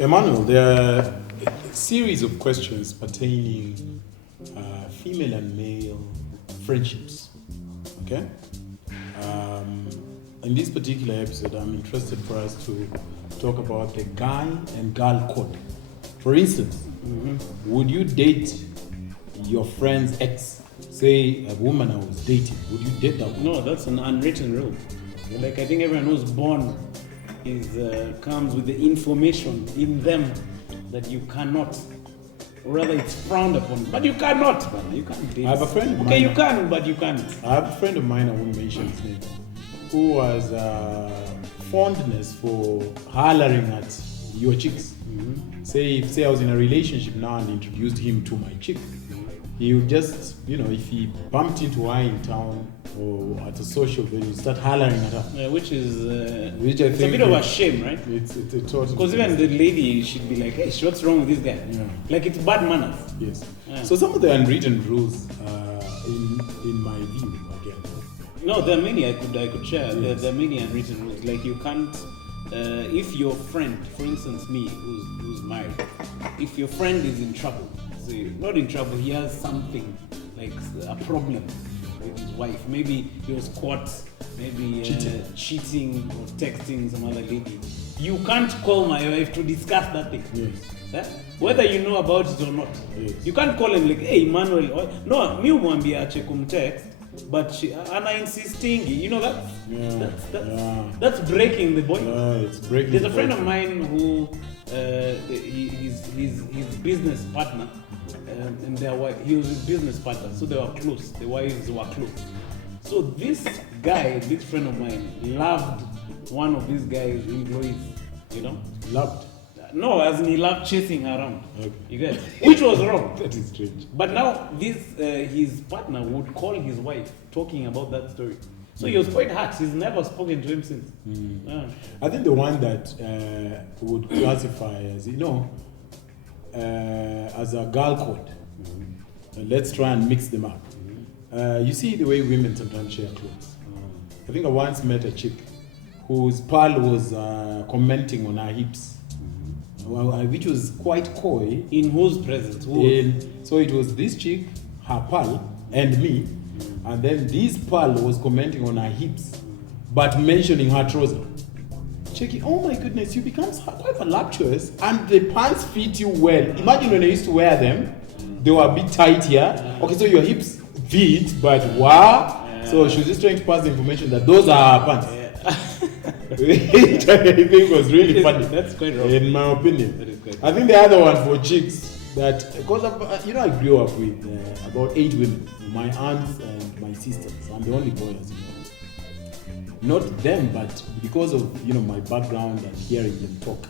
Emmanuel, there are a series of questions pertaining female and male friendships. Okay? In this particular episode, I'm interested for us to talk about the guy and girl code. For instance, would you date your friend's ex? Say a woman I was dating, would you date that woman? No, that's an unwritten rule. Like I think everyone who's born comes with the information in them that you cannot, or rather it's frowned upon. But you cannot, man. You can't date. I have a friend of mine. Okay, you can, but you can't. I have a friend of mine, I won't mention his name, who has fondness for hollering at your chicks. Say I was in a relationship now and introduced him to my chick. He would just, if he bumped into her in town or at a social venue, start hollering at her. Yeah, which is Which I it's think a bit of a shame, right? It's a total. Because even the lady should be like, hey, what's wrong with this guy? Yeah. Like it's bad manners. Yes. Yeah. So some of the unwritten rules, in my view, again. No, there are many I could share. Yes. There are many unwritten rules. Like you can't, if your friend, for instance me, who's married, if your friend is in trouble, say not in trouble, he has something like a problem with his wife. Maybe he was caught, maybe cheating or texting some other lady. You can't call my wife to discuss that thing. Yes. Whether you know about it or not. Yes. You can't call him like, hey, Emmanuel. No, mi umwambia ache kumtext, but ana insisting. You know that's breaking the boy. It's breaking. There's a friend of mine who his business partner and their wife. He was his business partner, so they were close. The wives were close. So this guy, this friend of mine, loved one of these guys' employees. Loved. No, as in he loved chasing her around. Okay. You get it? Which was wrong. That is strange. But now his partner would call his wife talking about that story. So he was quite hurt. He's never spoken to him since. I think the one that would classify as, as a girl code. Let's try and mix them up. You see the way women sometimes share clothes. I think I once met a chick whose pal was commenting on her hips. Which was quite coy. In whose presence? So it was this chick, her pal, and me. And then this pal was commenting on her hips, but mentioning her trouser. Checking, oh my goodness, you become quite voluptuous, and the pants fit you well. Imagine when I used to wear them, they were a bit tight here. Okay, so your hips fit, but wow. So she was just trying to pass the information that those are her pants. Which I think was really funny. That's quite wrong. In my opinion. That is quite I think the other one for chicks, that because I grew up with about 8 women, my aunts and my sisters. I'm the only boy, as you know. Not them, but because of my background and hearing them talk.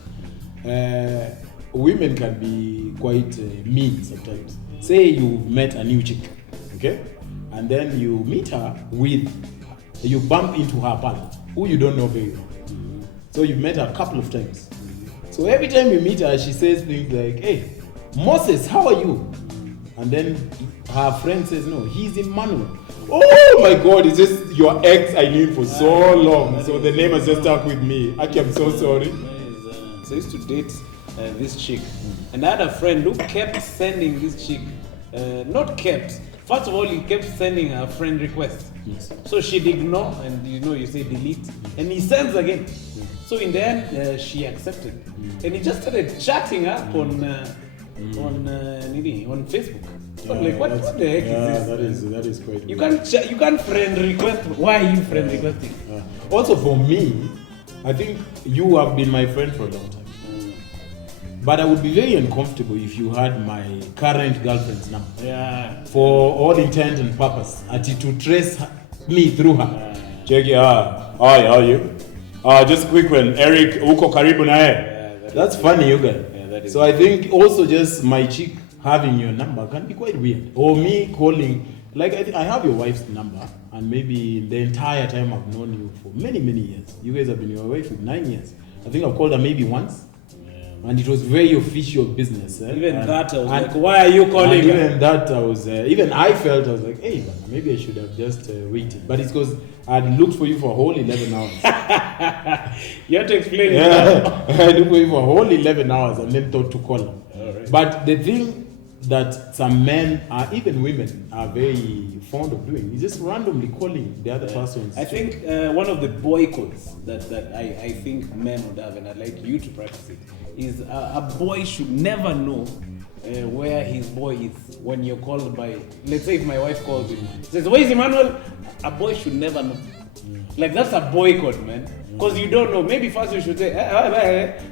Women can be quite mean sometimes. Say you met a new chick, okay, and then you meet her you bump into her pal, who you don't know very well. So you've met her a couple of times. So every time you meet her, she says things like, hey, Moses, how are you? And then her friend says, no, he's Emmanuel. Oh my God, it's just your ex I knew for so long. So the name has just stuck with me. Aki, I'm so sorry. So I used to date this chick. And I had a friend who kept sending this chick, first of all, he kept sending her friend requests. Yes. So she'd ignore, and you say delete, and he sends again. So in the end, she accepted, and he just started chatting up on Facebook. So I'm like, what the heck is this? That is quite You weird. can't friend request. Why are you friend requesting? Also for me, I think you have been my friend for a long time. But I would be very uncomfortable if you had my current girlfriend's number. Yeah. For all intent and purpose, to trace me through her. Check it out. Hi, how are you? Just quick one. Eriq, uko karibu na ye. That's funny, you guys. Yeah, that is so I think also just my chick having your number can be quite weird. Or me calling, like I have your wife's number, and maybe the entire time I've known you for many, many years. You guys have been your wife for 9 years. I think I've called her maybe once. and it was very official business. Even and, that, I was like, why are you calling? And even that, I was even I felt I was like, hey, man, maybe I should have just waited. But it's because I had looked for you for a whole 11 hours. You have to explain it. Yeah, I looked for you for a whole 11 hours and then thought to call him. Right. But the thing that some men, even women, are very fond of doing is just randomly calling the other person. I think one of the boycotts that I think men would have, and I'd like you to practice it, is a boy should never know where his boy is when you're called by, let's say if my wife calls him, says, where is Emmanuel? A boy should never know. Like, that's a boycott, man. Because you don't know. Maybe first you should say,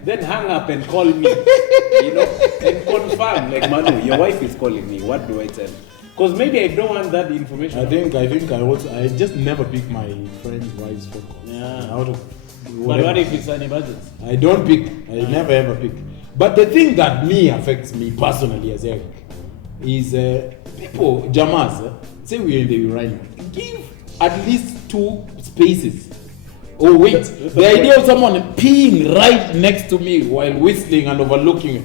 then hang up and call me. You know, and confirm. Like, Manu, your wife is calling me. What do I tell? Because maybe I don't want that information. I just never pick my friend's wife's phone call. Yeah. Out of but what if it's an emergency? I don't pick. I never ever pick. But the thing that affects me personally as Eric is people, Jamas, say we're in the urinal, give at least 2 spaces. Oh wait, the idea of someone peeing right next to me while whistling and overlooking it.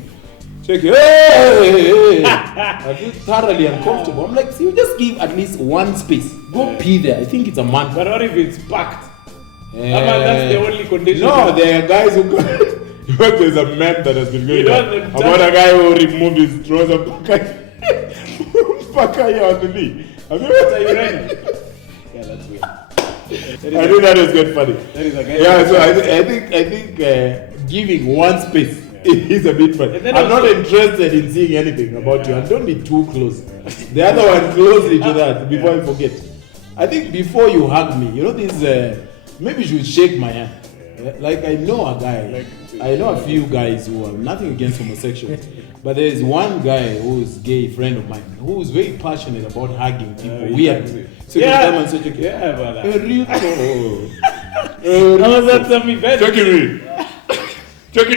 Check it. Hey. I feel thoroughly uncomfortable. I'm like, see, you just give at least 1 space. Go pee there. I think it's a man. But what if it's packed? That's the only condition. No, there are guys who but there's a man that has been going about a guy who removed his trouser paka on the knee. Have you Are you ready? Yeah, that's weird. I think that is good funny. That is a guy. Yeah, so I think giving 1 space is a bit funny. I'm not interested in seeing anything about you, and don't be too close. The other one closely to that before I forget. I think before you hug me, you know this. Maybe you should shake my hand. Like I know a guy. I know a few guys who are nothing against homosexuals, but there is one guy who's gay, friend of mine, who's very passionate about hugging people. Weird. So yeah, such a yeah, brother. Enrico. How was that some event? Cheki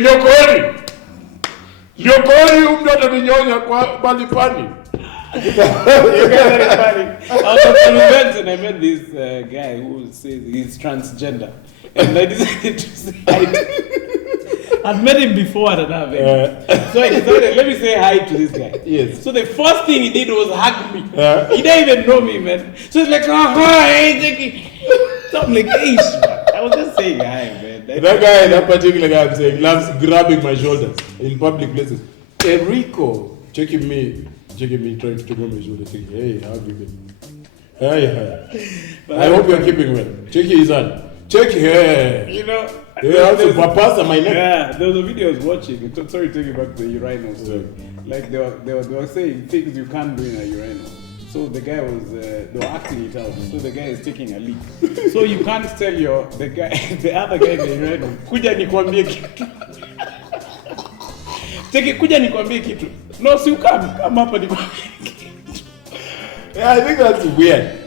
nyokoni mtoto ninyonya kwa balipani. You guys are funny. I was at some event and I met this guy who says he's transgender. And I decided to say hi to I've met him before at another event. So I decided, let me say hi to this guy. Yes. So the first thing he did was hug me. He didn't even know me, man. So he's like, hi, Jackie. So I'm like, hey, I was just saying hi, man. That particular guy I'm saying loves grabbing my shoulders in public places. Enrico checking me, trying to grab my shoulder, saying, hey, how have you been? Hey. I hope you're keeping well. Check his hand. Check here. You know, also my neck. Yeah, there was a video I was watching. Sorry, taking back to the urinal story. Like they were saying things you can't do in a urinal. So the guy was they were acting it out. So the guy is taking a leak. So you can't tell the other guy in the urinal, kuja nikwambie kitu. Kuja nikwambie kitu. No, so you come hapa nikwambie kitu. Yeah, I think that's weird.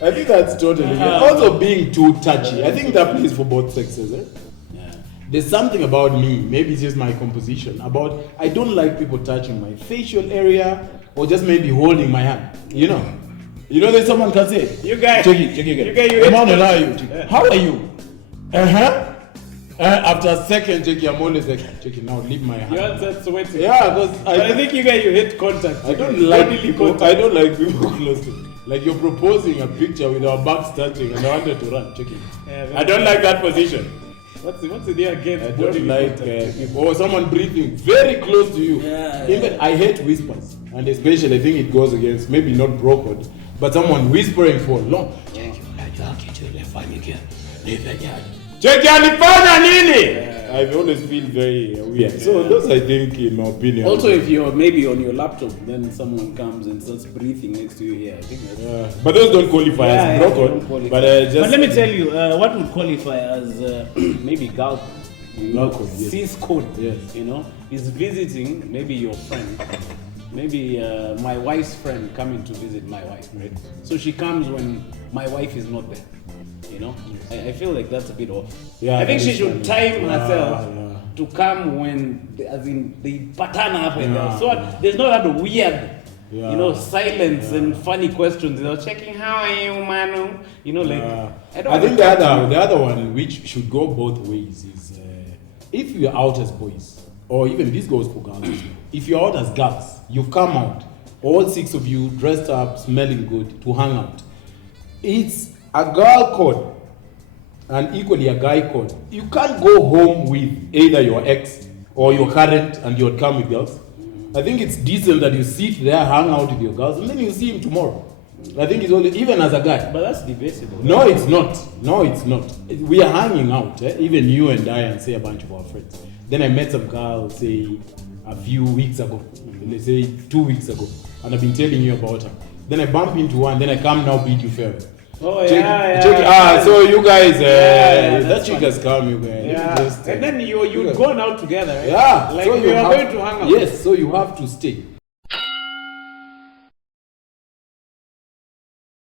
I think that's totally weird. Also being too touchy. I think that plays for both sexes. Yeah. There's something about me, maybe it's just my composition, about I don't like people touching my facial area or just maybe holding my hand. You know there's someone can say, you guys, check it. You guys, how are you? After a second, Jackie, I'm always like, Jackie, now leave my hand. You answered sweating. Yeah, because I think you guys, you hate contact. I don't like people close to me. Like you're proposing a picture with our backs touching and I wanted to run. Check it. Yeah, I don't like that position. What's the idea against? I don't like people or someone breathing very close to you. Even I hate whispers, and especially I think it goes against maybe not broken, but someone whispering for long. I always feel very weird. So those I think, in my opinion. Also, if you're maybe on your laptop, then someone comes and starts breathing next to you here. I think that's but those don't qualify as broken. But let me tell you, what would qualify as maybe Galco. Cis code. Yes. You know, is visiting maybe your friend. Maybe my wife's friend coming to visit my wife, right? So she comes when my wife is not there. You know, I feel like that's a bit off. Yeah, I think she should time herself to come when, as in, the pattern happened. So there's not that weird, silence and funny questions. They're checking, how are you, Manu? You know, like I think the other one, which should go both ways, is if you're out as boys or even this goes for girls. If you're out as girls, you've come out, all 6 of you dressed up, smelling good, to hang out. It's a girl code and equally a guy code. You can't go home with either your ex or your current and you'll come with girls. I think it's decent that you sit there, hang out with your girls, and then you see him tomorrow. I think it's only, even as a guy. But that's debatable. No, it's not. No, it's not. We are hanging out, even you and I, and say a bunch of our friends. Then I met some girl, say, a few weeks ago, let's say 2 weeks ago, and I've been telling you about her. Then I bump into one, then I come now bid you farewell. Oh, So you guys, that that's chick has come, you guys. Yeah. And then you've gone out together, right? Yeah. Like so you are have, going to hang out. Yes, so you have to stay.